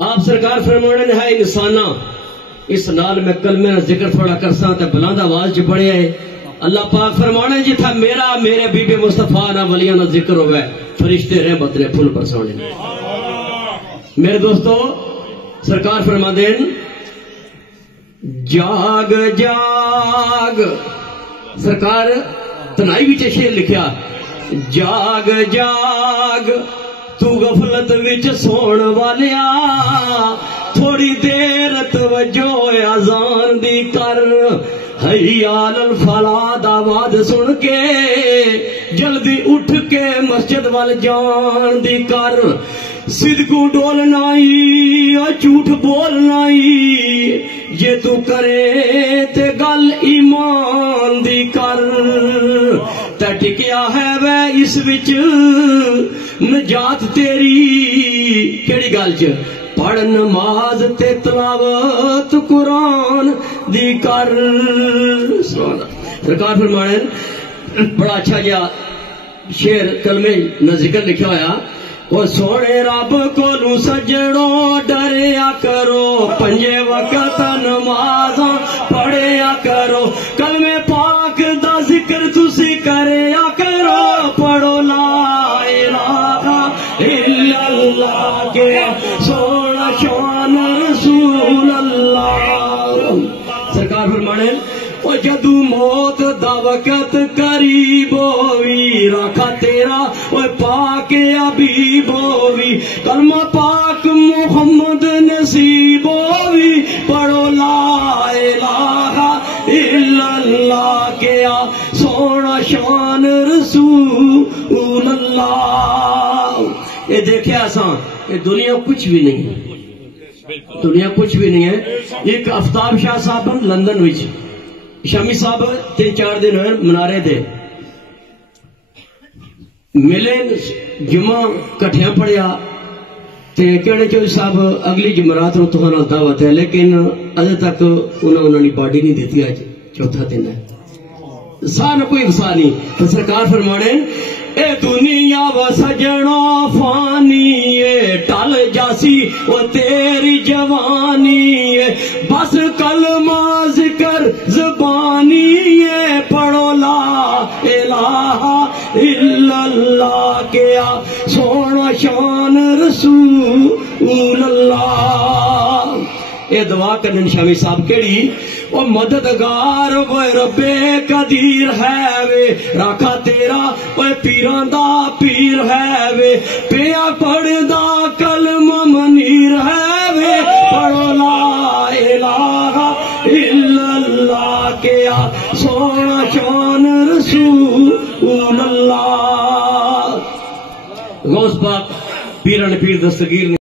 آپ سرکار فرمانے نے ہے انسانا اس نال میں کلمے نہ ذکر تھوڑا کرساں تے بلند آواز چ پڑھیا ہے اللہ پاک فرمانے جتھا میرا میرے بی بی مصطفیٰ نہ ولیاں نہ ذکر ہوئے فرشتے رحمت نے پھول برسانے نے میرے دوستو سرکار فرما دین جاگ جاگ سرکار تنائی بھی شعر لکھیا جاگ جاگ تو غفلت وچ سون والیا تھوڑی دیر توجہ اذان دی کر حیال الفلاح دا آواز سن کے جلدی اٹھ کے مسجد وال جان دی کر صدقو ڈولنا ہی اور جھوٹ بولنا ہی یہ تو کرے تے گل ایمان دی کر تے ٹکیا ہے وے اس وچ نجات تیری کیڑی گل چ پڑھ نماز تے تلاوت قرآن دی کر سرکار فرمانے بڑا اچھا جا شعر کلمے نہ ذکر لکھا ہویا وہ سونے رب کو نو سجڑو ڈریا کرو پنجے وقت نماز پڑھیا کرو کلمے پاک دا ذکر تسی کریا کرو پڑھو لا الہ الا اللہ کے سونا شان رسول اللہ سرکار فرمانے وہ جدو موت دا وقت قریب ہوئی رکھا تیرا وہ پاک حبیب ہوئی کلمہ پاک محمد نصیب ہوئی پڑھو لا الہ الا اللہ کیا سونا شان رسول اللہ یہ دیکھے آسان یہ دنیا کچھ بھی نہیں ہے دنیا کچھ بھی نہیں ہے ایک آفتاب شاہ صاحب لندن وچ شامی صاحب 3-4 دن ہوئے منارے دے ملے جمعہ کٹھیاں پڑیا تے کہنے چوئی صاحب اگلی جمعرات رو تو ہانا دعوت ہے لیکن ادھے تک انہوں نے پارٹی نہیں دیتی آج چوتھا دن ہے سارا کوئی افسار نہیں تو سرکار فرمانے اے دنیا و سجنا فانی ہے ٹل جاسی وہ تیری جوانی ہے بس کلمہ ذکر زبانی ہے پڑھو لا الہ الا اللہ کیا سونا شان رسول اللہ اے دعا کرنے شامی صاحب کیڑی وہ مددگار وہ رب قدیر ہے وے راکھا تیرا وہ پیران دا پیر ہے وے پیا پڑھ دا کلمہ منیر ہے وے پڑھو لا الہ الا اللہ کیا سونا شان رسول اللہ غوث پاک پیران پیر دستگیر